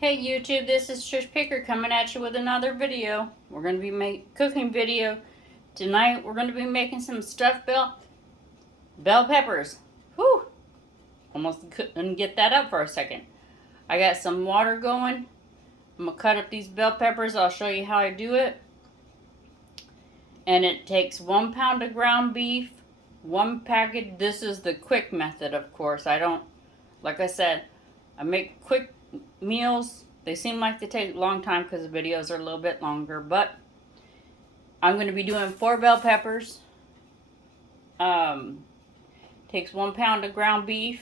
Hey YouTube, this is Trish Picker coming at you with another video. We're going to be cooking video. Tonight we're going to be making some stuffed bell peppers. Whew! Almost couldn't get that up for a second. I got some water going. I'm going to cut up these bell peppers. I'll show you how I do it. And it takes 1 pound of ground beef, 1 package. This is the quick method, of course. Like I said, I make quick meals. They seem like they take a long time because the videos are a little bit longer, but I'm going to be doing 4 bell peppers. Takes 1 pound of ground beef,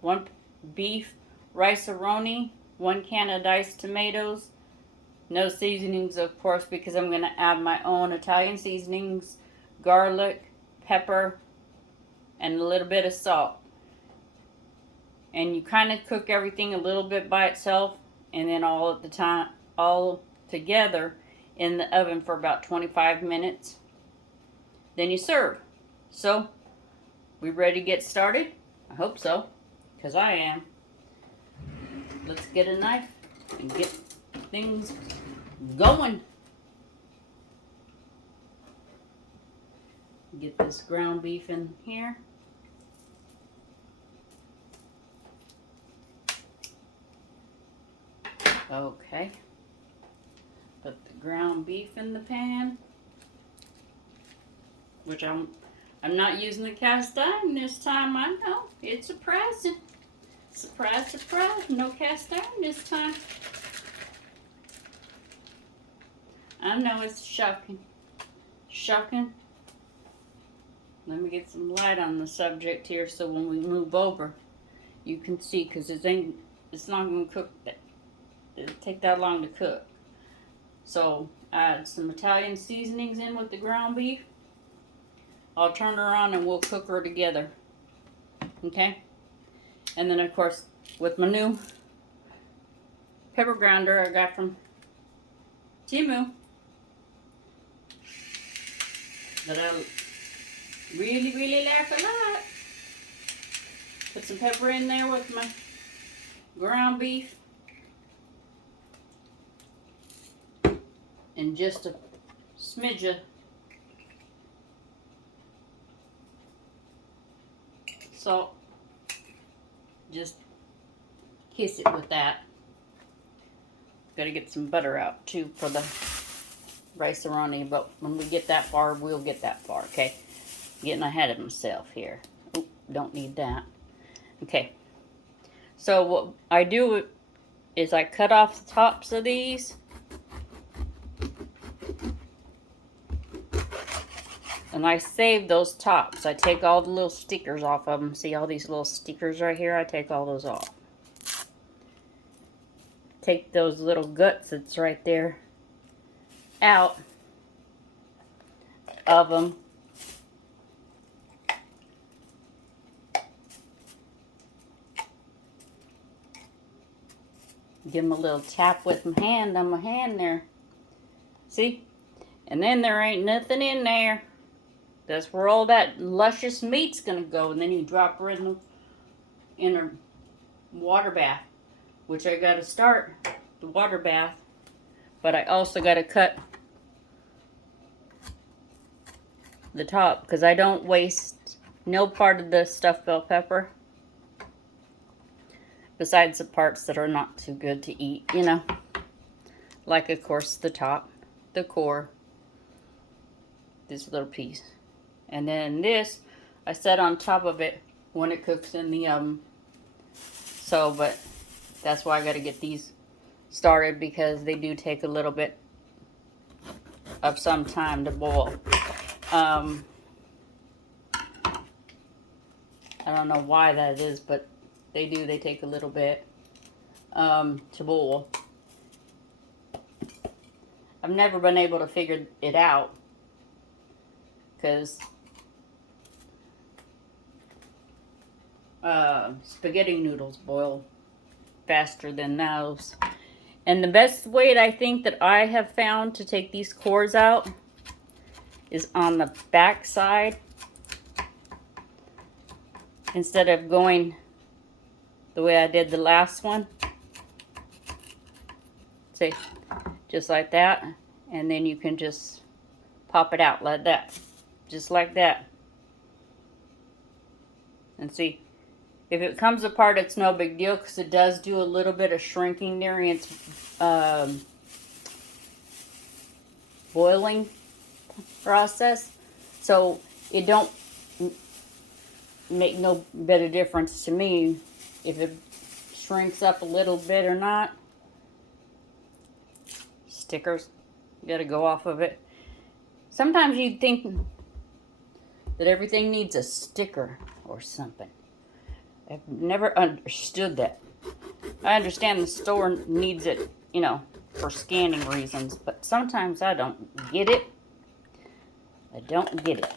1 beef rice roni, 1 can of diced tomatoes. No seasonings, of course, because I'm going to add my own Italian seasonings, garlic, pepper, and a little bit of salt. And you kind of cook everything a little bit by itself, and then all together in the oven for about 25 minutes. Then you serve. So, we ready to get started? I hope so, because I am. Let's get a knife and get things going. Get this ground beef in here. Okay, put the ground beef in the pan, which I'm not using the cast iron this time. I know, it's surprising. Surprise, surprise, no cast iron this time. I know, it's shocking. Shocking. Let me get some light on the subject here so when we move over, you can see, because it's not going to cook that. It'll take that long to cook. So add some Italian seasonings in with the ground beef. I'll turn her on and we'll cook her together. Okay? And then of course with my new pepper grinder I got from Temu that I really like a lot. Put some pepper in there with my ground beef. And just a smidge of salt. Just kiss it with that. Gotta get some butter out too for the rice roni, but when we get that far, we'll get that far, okay? Getting ahead of myself here. Oop, don't need that. Okay. So what I do is I cut off the tops of these. And I save those tops. I take all the little stickers off of them. See all these little stickers right here? I take all those off. Take those little guts that's right there out of them. Give them a little tap with my hand on my hand there. See? And then there ain't nothing in there. That's where all that luscious meat's gonna go, and then you drop her in a water bath, which I gotta start the water bath, but I also gotta cut the top because I don't waste no part of the stuffed bell pepper, besides the parts that are not too good to eat, you know, like of course the top, the core, this little piece. And then this, I set on top of it when it cooks in the oven. So, but that's why I got to get these started because they do take a little bit of some time to boil. I don't know why that is, but they do. They take a little bit to boil. I've never been able to figure it out because spaghetti noodles boil faster than those. And the best way I think that I have found to take these cores out is on the back side, instead of going the way I did the last one. say, just like that. And then you can just pop it out like that. Just like that. And see, if it comes apart, it's no big deal because it does do a little bit of shrinking during its boiling process. So it don't make no bit of difference to me if it shrinks up a little bit or not. Stickers, you gotta go off of it. Sometimes you'd think that everything needs a sticker or something. I've never understood that. I understand the store needs it, you know, for scanning reasons, but sometimes I don't get it. I don't get it.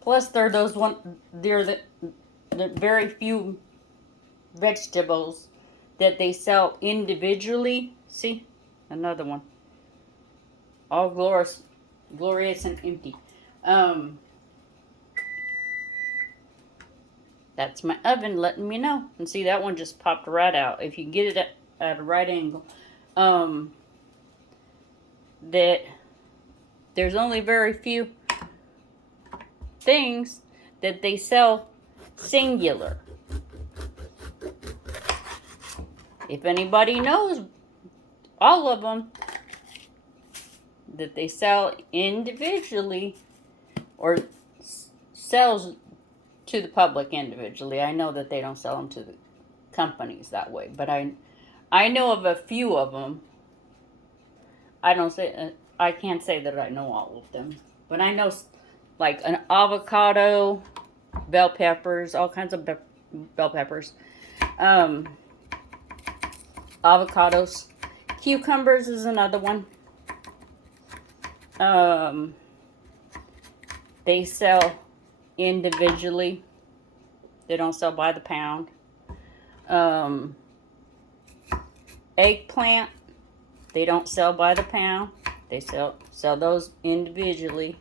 Plus, they're the very few vegetables that they sell individually. See, another one. All glorious and empty. That's my oven letting me know. And see, that one just popped right out. If you get it at a right angle. That there's only very few things that they sell singular. If anybody knows all of them that they sell individually or sells to the public individually, I know that they don't sell them to the companies that way, but I know of a few of them. I can't say that I know all of them, but I know like an avocado, bell peppers, all kinds of bell peppers, avocados, cucumbers is another one. They sell individually. They don't sell by the pound. Eggplant, they don't sell by the pound. They sell those individually.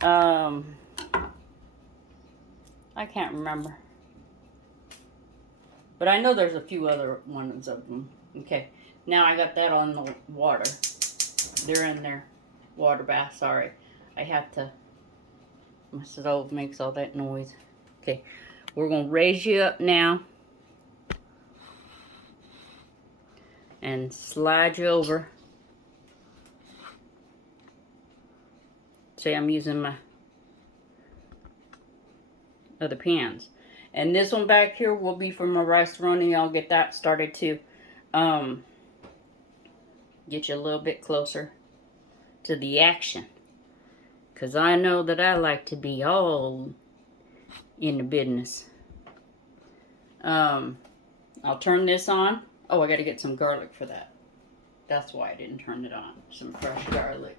I can't remember. But I know there's a few other ones of them. Okay, now I got that on the water. They're in their water bath, sorry. I have to, my stove makes all that noise. Okay, we're going to raise you up now. And slide you over. See, I'm using my other pans. And this one back here will be for my rice roni. I'll get that started too. Get you a little bit closer to the action. Because I know that I like to be all in the business. I'll turn this on. Oh, I got to get some garlic for that. That's why I didn't turn it on. Some fresh garlic.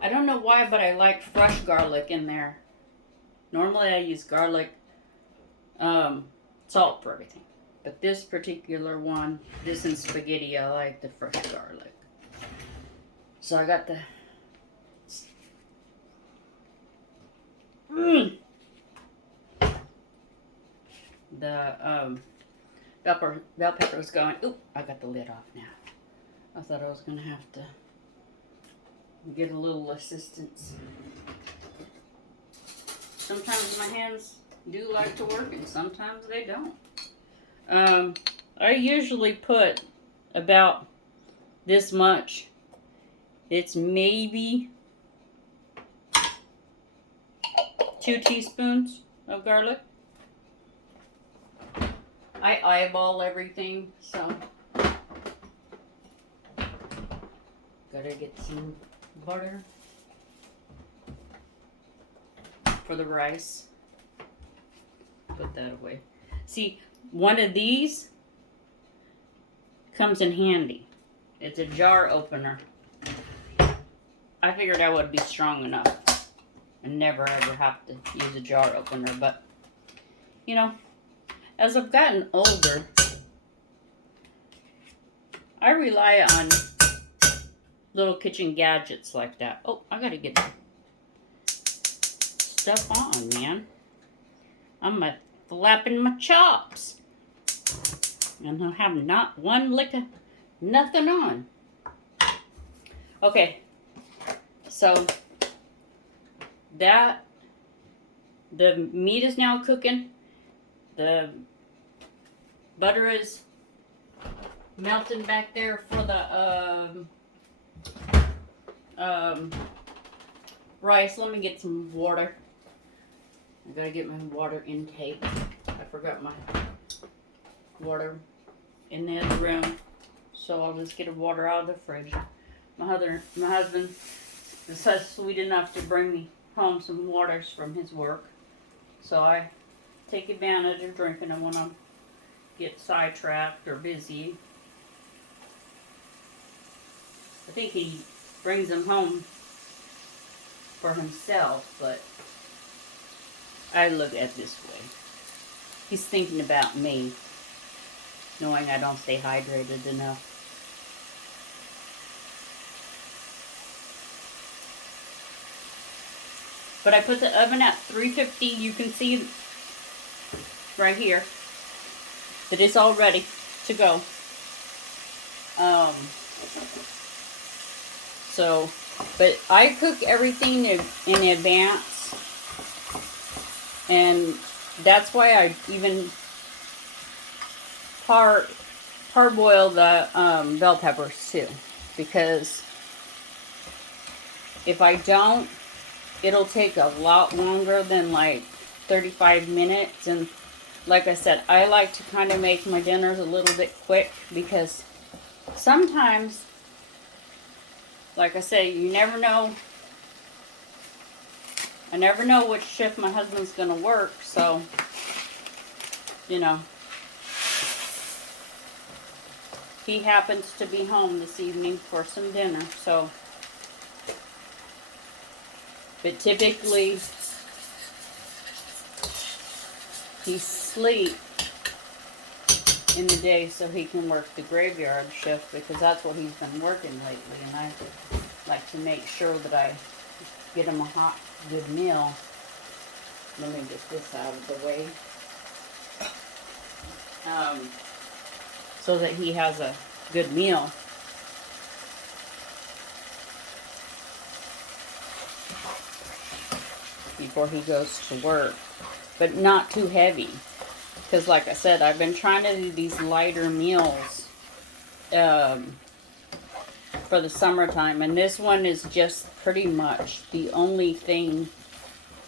I don't know why, but I like fresh garlic in there. Normally I use garlic, salt for everything. But this particular one, this in spaghetti, I like the fresh garlic. So I got the... bell pepper's going. Oop, I got the lid off now. I thought I was going to have to get a little assistance. Sometimes my hands do like to work and sometimes they don't. I usually put about this much. It's maybe 2 teaspoons of garlic. I eyeball everything, so gotta get some butter for the rice. Put that away. See, one of these comes in handy. It's a jar opener. I figured I would be strong enough and never ever have to use a jar opener, but you know, as I've gotten older, I rely on little kitchen gadgets like that. Oh, I gotta get stuff on, man. I'm a flapping my chops. And I have not one lick of nothing on. Okay, so the meat is now cooking. The butter is melting back there for the rice. Let me get some water. I gotta get my water intake. I forgot my water in the other room, so I'll just get the water out of the fridge. My husband is so sweet enough to bring me home some waters from his work, so I take advantage of drinking them when I get sidetracked or busy. I think he brings them home for himself, but I look at it this way. He's thinking about me, knowing I don't stay hydrated enough. But I put the oven at 350. You can see right here that it's all ready to go. But I cook everything in advance, and that's why I even parboil the bell peppers too, because if I don't, it'll take a lot longer than like 35 minutes. And like I said, I like to kind of make my dinners a little bit quick, because sometimes, like I say, you never know. I never know which shift my husband's going to work, so, you know. He happens to be home this evening for some dinner, so. But typically, he sleeps in the day so he can work the graveyard shift, because that's what he's been working lately, and I like to make sure that I get him a hot, good meal. Let me get this out of the way. So that he has a good meal. Before he goes to work, but not too heavy, because like I said, I've been trying to do these lighter meals for the summertime, and this one is just pretty much the only thing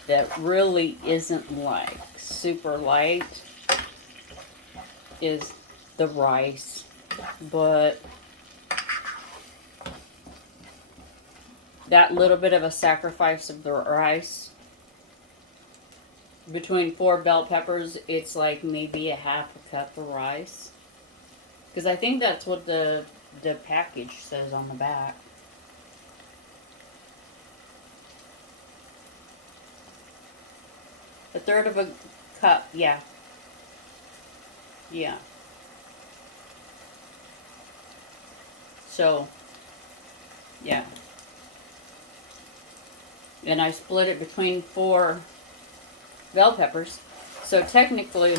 that really isn't like super light is the rice, but that little bit of a sacrifice of the rice. Between 4 bell peppers, it's like maybe a half a cup of rice. Because I think that's what the package says on the back. A third of a cup, yeah. Yeah. So, yeah. And I split it between 4 bell peppers, so technically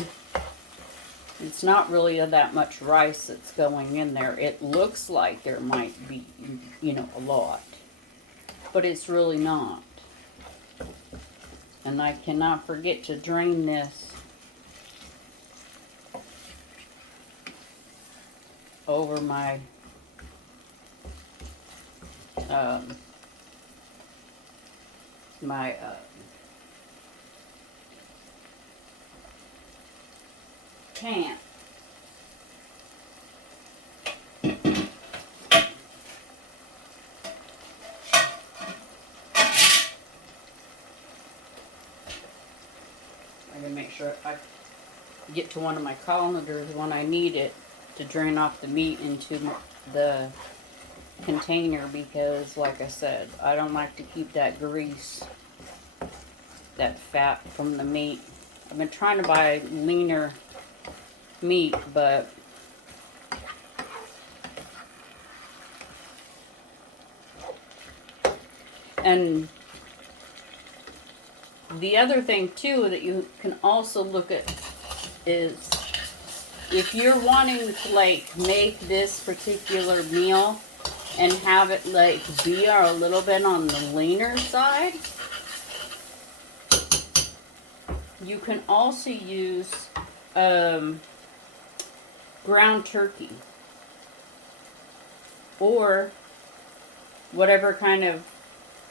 it's not really that much rice that's going in there. It looks like there might be, you know, a lot, but it's really not. And I cannot forget to drain this over my pan. I gotta make sure I get to one of my colanders when I need it to drain off the meat into the container, because like I said, I don't like to keep that grease, that fat from the meat. I've been trying to buy leaner meat, but and the other thing too that you can also look at is if you're wanting to like make this particular meal and have it like be a little bit on the leaner side, you can also use ground turkey or whatever kind of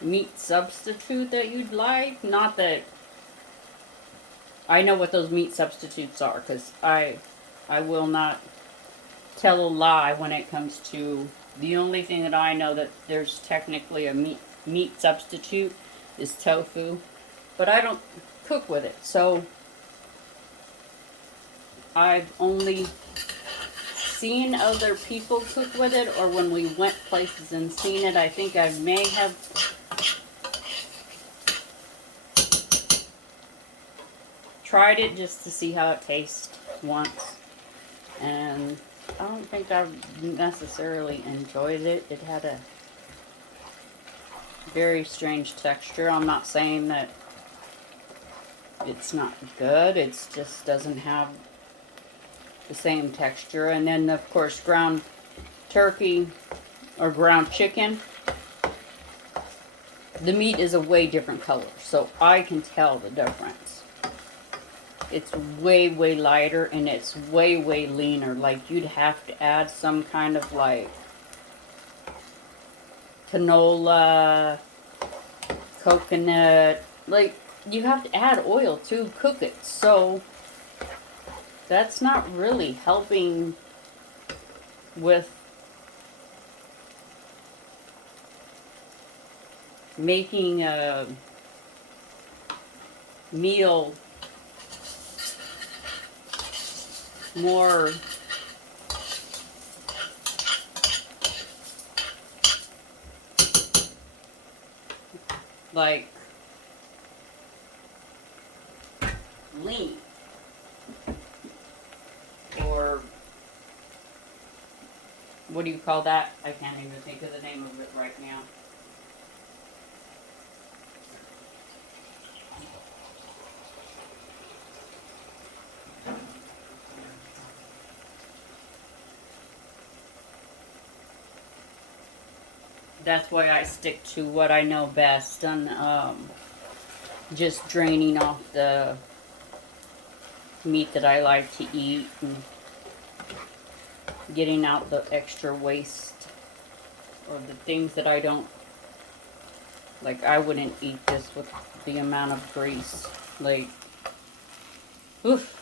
meat substitute that you'd like. Not that I know what those meat substitutes are, because I will not tell a lie when it comes to the only thing that I know that there's technically a meat substitute is tofu, but I don't cook with it, so I've only seen other people cook with it, or when we went places and seen it. I think I may have tried it just to see how it tastes once, and I don't think I necessarily enjoyed it. It had a very strange texture. I'm not saying that it's not good, it just doesn't have the same texture. And then of course ground turkey or ground chicken, the meat is a way different color, so I can tell the difference. It's way lighter and it's way leaner. Like you'd have to add some kind of like canola, coconut, like you have to add oil to cook it, so that's not really helping with making a meal more like lean, or what do you call that? I can't even think of the name of it right now. That's why I stick to what I know best, and just draining off the meat that I like to eat and getting out the extra waste or the things that I don't like. I wouldn't eat this with the amount of grease. Like, oof,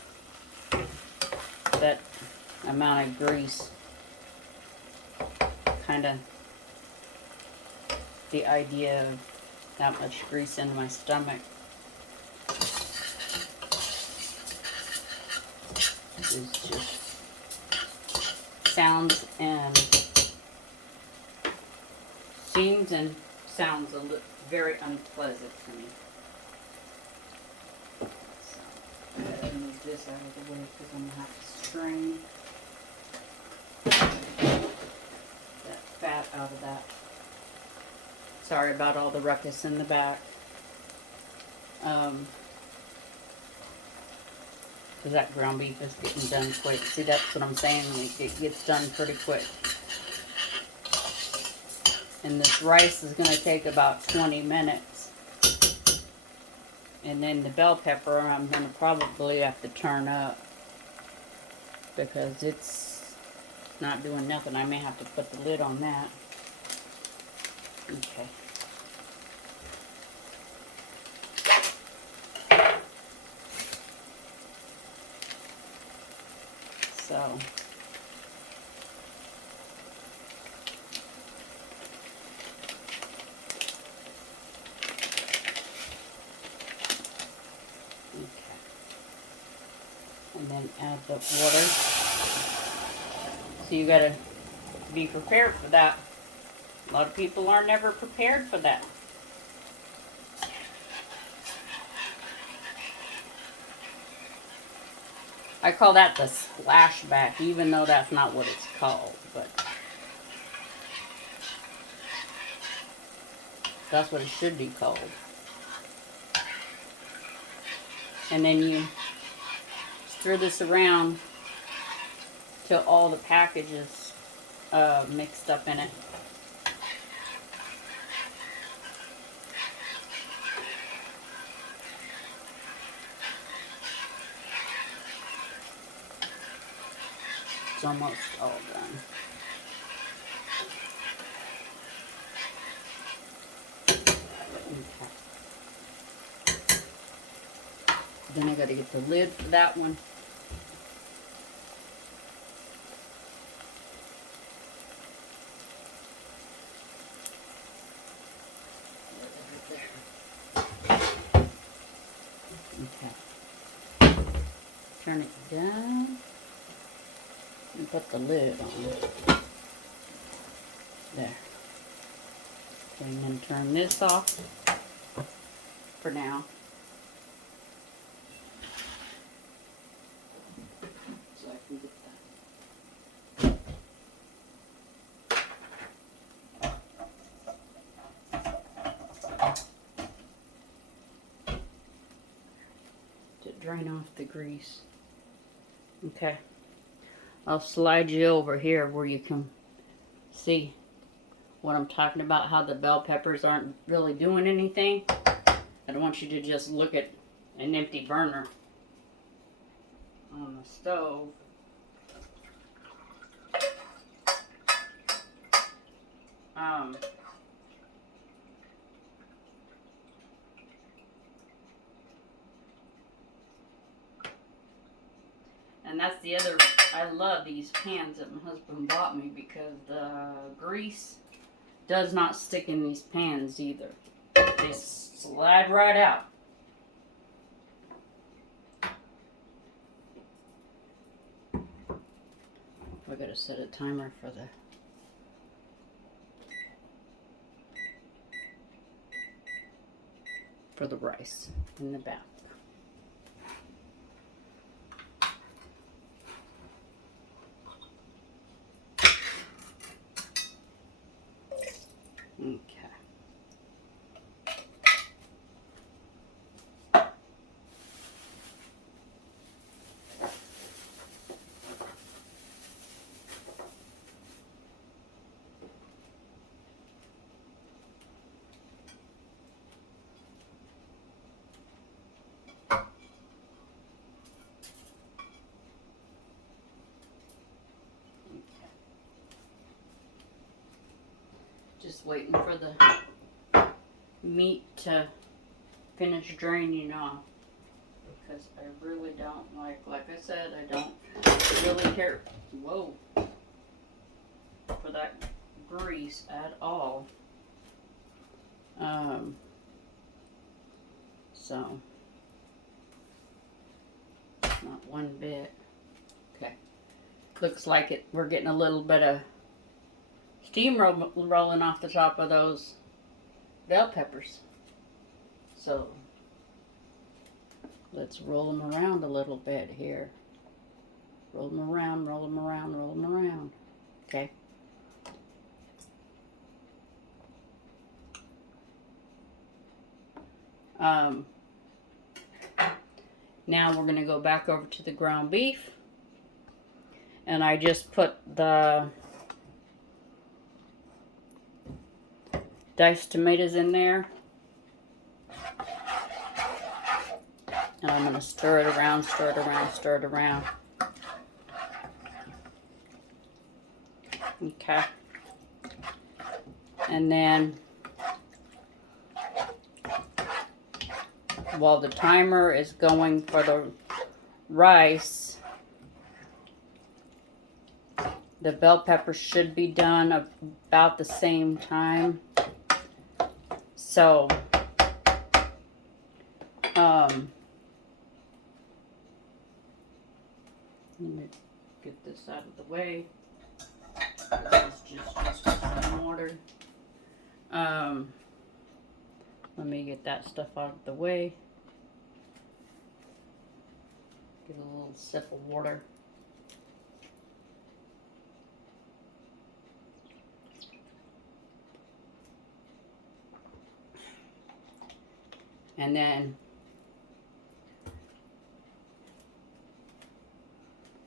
that amount of grease, kind of the idea of that much grease in my stomach is just sounds seems and sounds very unpleasant to me. So I'm going to move this out of the way because I'm going to have to strain that fat out of that. Sorry about all the ruckus in the back. Because that ground beef is getting done quick. See, that's what I'm saying. It gets done pretty quick. And this rice is going to take about 20 minutes. And then the bell pepper, I'm going to probably have to turn up, because it's not doing nothing. I may have to put the lid on that. Okay. So, okay. And then add the water. So you gotta be prepared for that. A lot of people are never prepared for that. I call that the splashback, even though that's not what it's called, but that's what it should be called. And then you stir this around till all the packages mixed up in it. It's almost all done. Okay. Then I got to get the lid for that one. Okay. Turn it down and put the lid on. There. Okay, I'm going to turn this off for now. So I can get that. To drain off the grease. Okay. I'll slide you over here where you can see what I'm talking about, how the bell peppers aren't really doing anything. I don't want you to just look at an empty burner on the stove. And that's the other, I love these pans that my husband bought me because the grease does not stick in these pans either. They slide right out. I gotta set a timer for the rice in the back. Okay. Just waiting for the meat to finish draining off, because I really don't like I said, I don't really care, whoa, for that grease at all. So, not one bit. Okay, looks like it. We're getting a little bit of steam rolling off the top of those bell peppers. So let's roll them around a little bit here. Roll them around, roll them around, roll them around. Okay. Now we're going to go back over to the ground beef. And I just put the diced tomatoes in there. And I'm going to stir it around, stir it around, stir it around. Okay. And then while the timer is going for the rice, the bell peppers should be done about the same time. So, let me get this out of the way. It's just some water. Let me get that stuff out of the way. Get a little sip of water. And then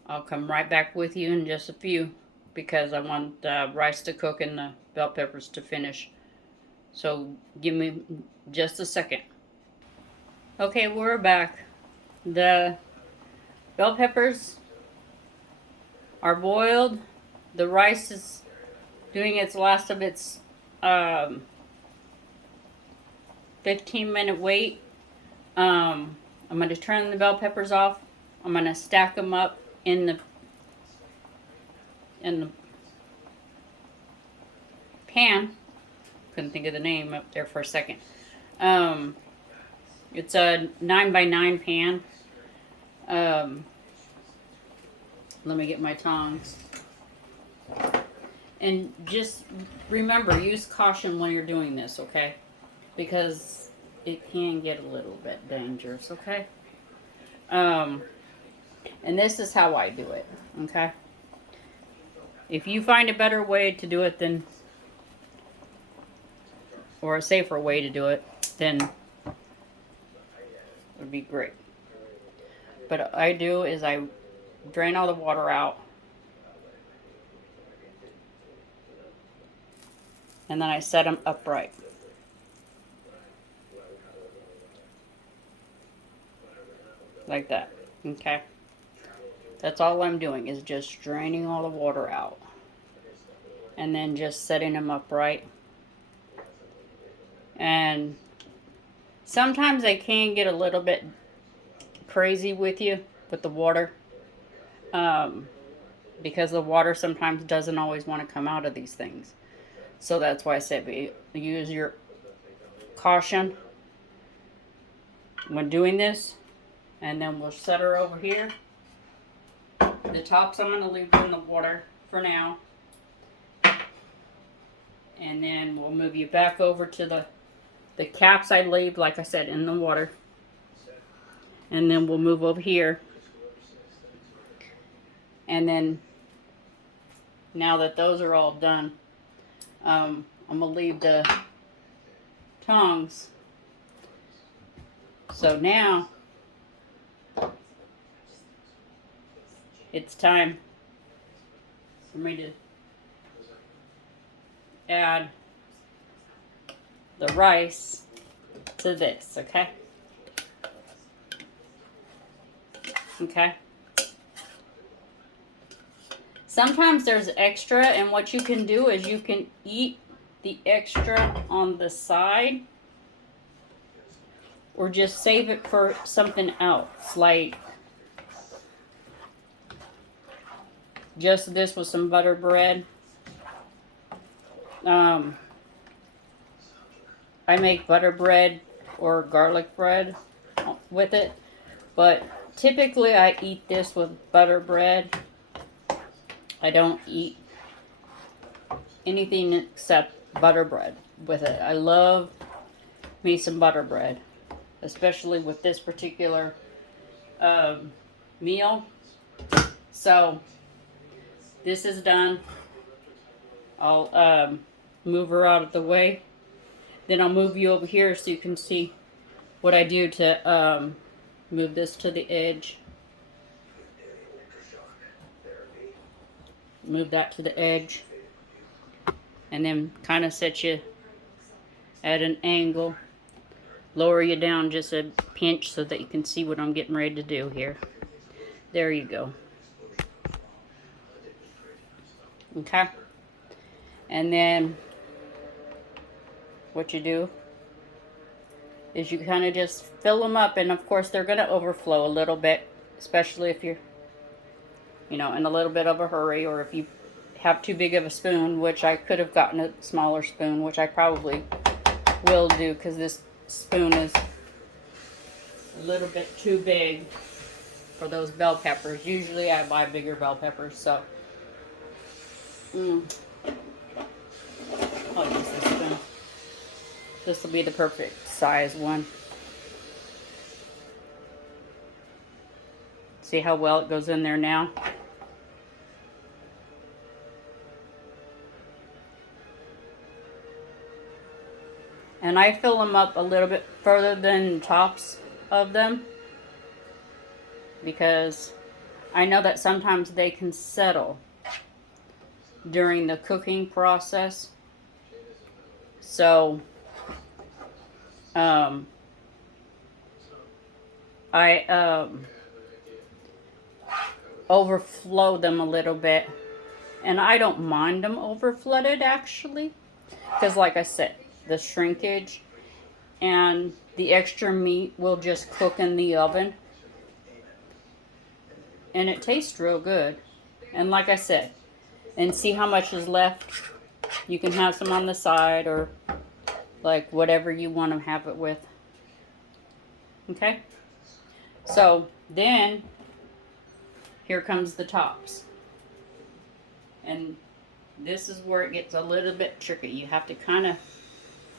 I'll come right back with you in just a few because I want the rice to cook and the bell peppers to finish. So give me just a second. Okay, we're back. The bell peppers are boiled. The rice is doing its last of its 15-minute wait. I'm going to turn the bell peppers off. I'm going to stack them up in the pan. Couldn't think of the name up there for a second. It's a 9x9 pan. Let me get my tongs. And just remember, use caution when you're doing this, okay? Because it can get a little bit dangerous, okay? And this is how I do it, okay? If you find a better way to do it than, or a safer way to do it, then it would be great. But what I do is I drain all the water out. And then I set them upright. Like that, okay? That's all I'm doing is just draining all the water out. And then just setting them upright. And sometimes they can get a little bit crazy with you with the water. Because the water sometimes doesn't always want to come out of these things. So that's why I said use your caution when doing this. And then we'll set her over here. The tops I'm going to leave in the water for now. And then we'll move you back over to the caps I leave, like I said, in the water. And then we'll move over here. And then, now that those are all done, I'm going to leave the tongs. So now, it's time for me to add the rice to this, okay? Okay. Sometimes there's extra, and what you can do is you can eat the extra on the side or just save it for something else, like just this with some butter bread. I make butter bread or garlic bread with it, but typically I eat this with butter bread. I don't eat anything except butter bread with it. I love me some butter bread, especially with this particular meal. So this is done. I'll move her out of the way. Then I'll move you over here so you can see what I do to move this to the edge. Move that to the edge. And then kind of set you at an angle. Lower you down just a pinch so that you can see what I'm getting ready to do here. There you go. Okay. And then what you do is you kind of just fill them up, and of course they're going to overflow a little bit, especially if you're, you know, in a little bit of a hurry, or if you have too big of a spoon, which I could have gotten a smaller spoon, which I probably will do because this spoon is a little bit too big for those bell peppers. Usually I buy bigger bell peppers, so I'll use this spoon. This will be the perfect size one. See how well it goes in there now? And I fill them up a little bit further than the tops of them because I know that sometimes they can settle during the cooking process. So I overflow them a little bit. And I don't mind them over flooded actually. Because like I said, the shrinkage and the extra meat will just cook in the oven. And it tastes real good. And like I said, and see how much is left. You can have some on the side or like whatever you want to have it with. Okay? So then here comes the tops. And this is where it gets a little bit tricky. You have to kind of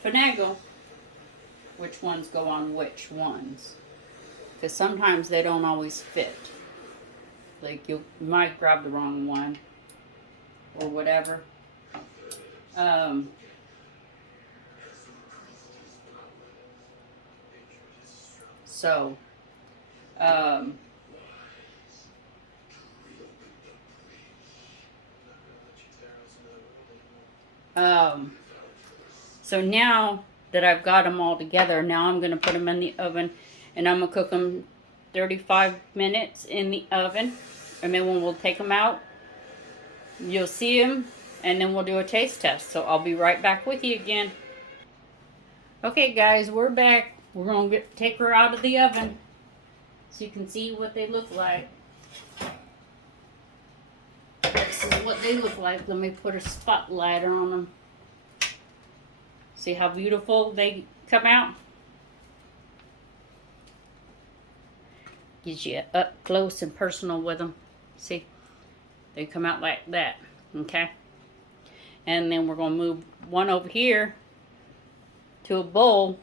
finagle which ones go on which ones. Because sometimes they don't always fit. Like you might grab the wrong one or whatever. So so now that I've got them all together, now I'm going to put them in the oven and I'm going to cook them 35 minutes in the oven. And then when we'll take them out, you'll see them and then we'll do a taste test. So I'll be right back with you again. Okay guys, we're back. We're going to take her out of the oven so you can see what they look like. This is what they look like. Let me put a spotlight on them. See how beautiful they come out? Gives you up close and personal with them. See? They come out like that. Okay? And then we're going to move one over here to a bowl.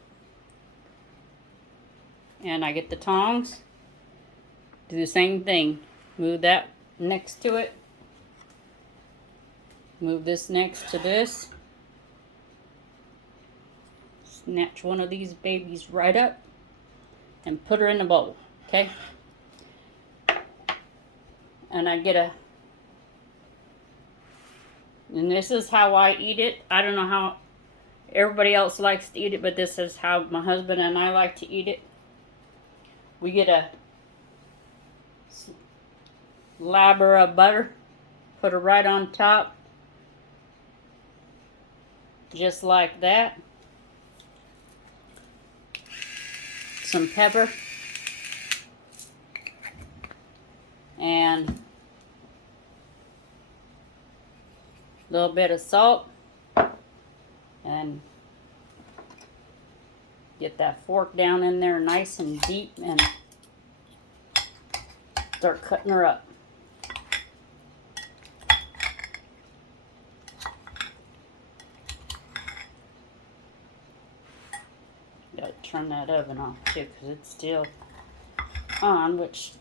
And I get the tongs. Do the same thing. Move that next to it. Move this next to this. Snatch one of these babies right up and put her in the bowl. Okay? And I get and this is how I eat it. I don't know how everybody else likes to eat it, but this is how my husband and I like to eat it. We get a slabber of butter, put her right on top, just like that. Some pepper and a little bit of salt, and get that fork down in there nice and deep and start cutting her up. Gotta turn that oven off too because it's still on, which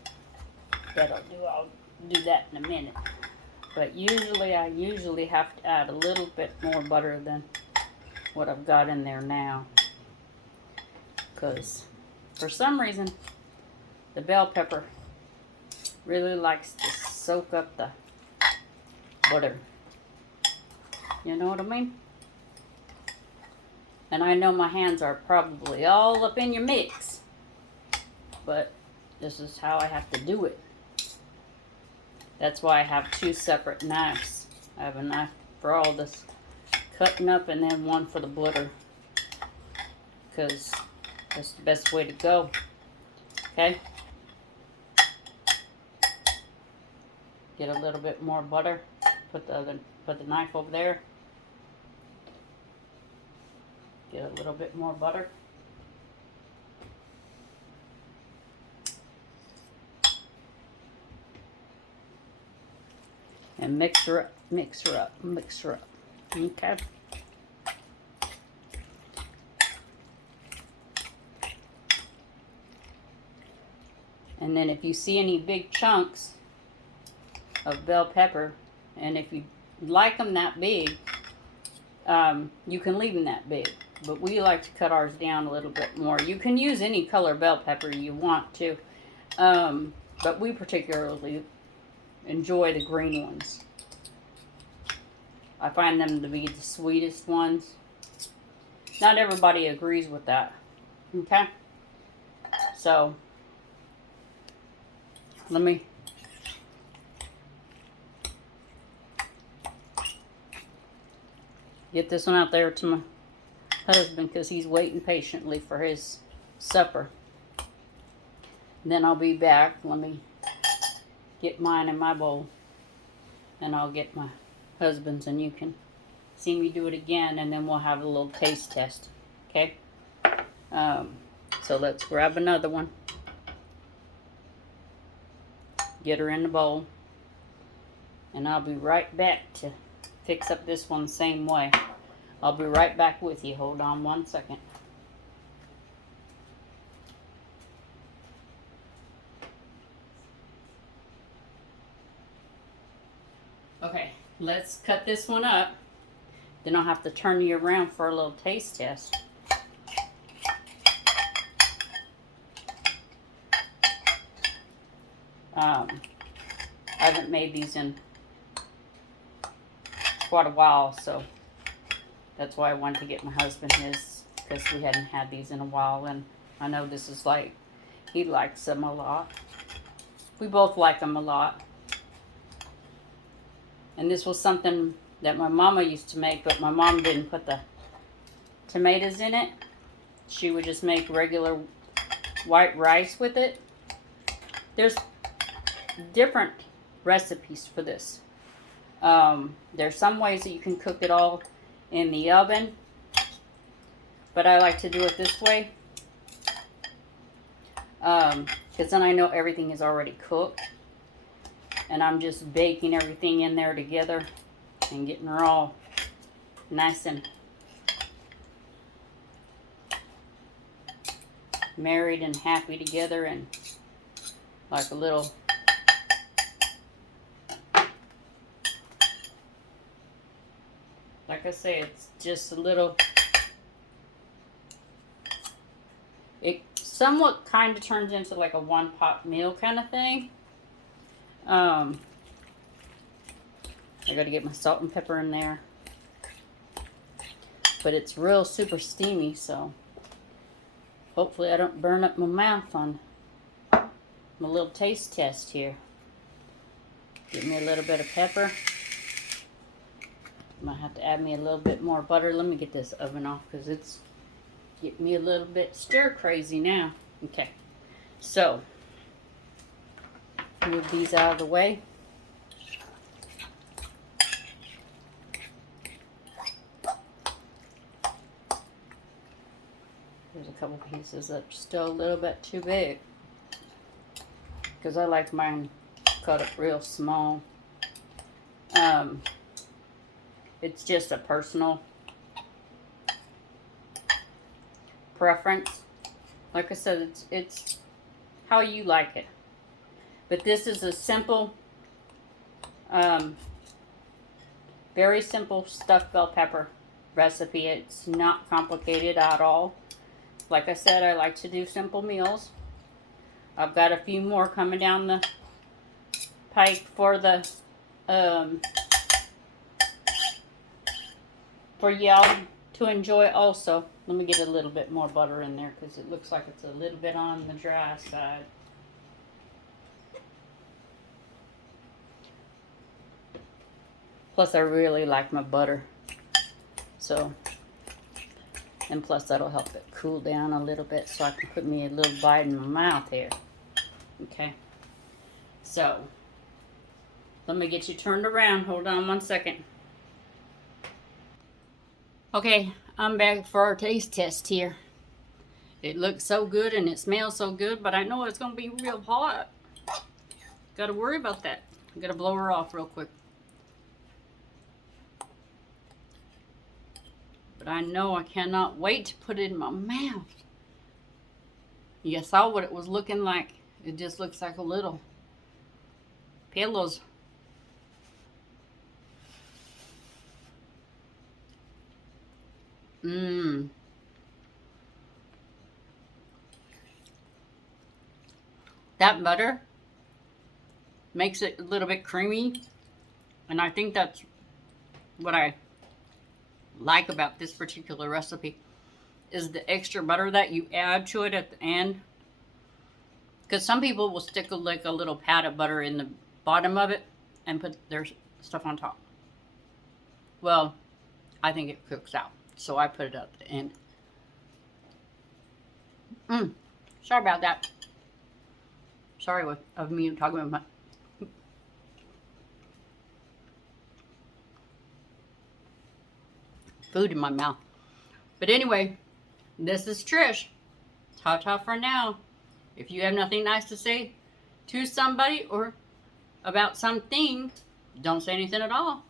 I'll do that in a minute. But I usually have to add a little bit more butter than what I've got in there now. Because for some reason, the bell pepper really likes to soak up the butter. You know what I mean? And I know my hands are probably all up in your mix. But this is how I have to do it. That's why I have two separate knives. I have a knife for all this cutting up and then one for the butter. Because that's the best way to go. Okay? Get a little bit more butter. Put the knife over there. Get a little bit more butter. And mix her up, mix her up, mix her up. Okay. And then if you see any big chunks of bell pepper, and if you like them that big, you can leave them that big. But we like to cut ours down a little bit more. You can use any color bell pepper you want to. But we particularly enjoy the green ones. I find them to be the sweetest ones. Not everybody agrees with that. Okay? So, let me get this one out there to my husband because he's waiting patiently for his supper. Then I'll be back. Let me get mine in my bowl. And I'll get my husband's and you can see me do it again, and then we'll have a little taste test. Okay? So let's grab another one. Get her in the bowl. And I'll be right back to fix up this one the same way. I'll be right back with you. Hold on one second. Okay, let's cut this one up. Then I'll have to turn you around for a little taste test. I haven't made these in quite a while, so that's why I wanted to get my husband his, because we hadn't had these in a while, and I know this is like, he likes them a lot. We both like them a lot. And this was something that my mama used to make, but my mom didn't put the tomatoes in it. She would just make regular white rice with it. There's different recipes for this. There's some ways that you can cook it all in the oven, but I like to do it this way because then I know everything is already cooked, and I'm just baking everything in there together and getting her all nice and married and happy together, and like a little like I say, it's just a little, it somewhat kind of turns into like a one pot meal kind of thing. I got to get my salt and pepper in there, but it's real super steamy, so hopefully I don't burn up my mouth on my little taste test here. Get me a little bit of pepper. Might have to add me a little bit more butter. Let me get this oven off because it's getting me a little bit stir crazy now. Okay, so move these out of the way. There's a couple pieces that's still a little bit too big because I like mine cut up real small. It's just a personal preference. Like I said, it's how you like it. But this is a simple, very simple stuffed bell pepper recipe. It's not complicated at all. Like I said, I like to do simple meals. I've got a few more coming down the pike for the for y'all to enjoy also. Let me get a little bit more butter in there because it looks like it's a little bit on the dry side. Plus I really like my butter. So, and plus that'll help it cool down a little bit so I can put me a little bite in my mouth here. Okay. So, let me get you turned around. Hold on one second. Okay, I'm back for our taste test here. It looks so good and it smells so good, but I know it's going to be real hot. Got to worry about that. I got to blow her off real quick. But I know I cannot wait to put it in my mouth. You saw what it was looking like. It just looks like a little pillows. Mmm. That butter makes it a little bit creamy. And I think that's what I like about this particular recipe, is the extra butter that you add to it at the end. Because some people will stick like a little pat of butter in the bottom of it and put their stuff on top. Well, I think it cooks out, so I put it at the end. Sorry about that. Sorry of me talking about my food in my mouth. But anyway, this is Trish. Ta-ta for now. If you have nothing nice to say to somebody or about something, don't say anything at all.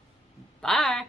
Bye.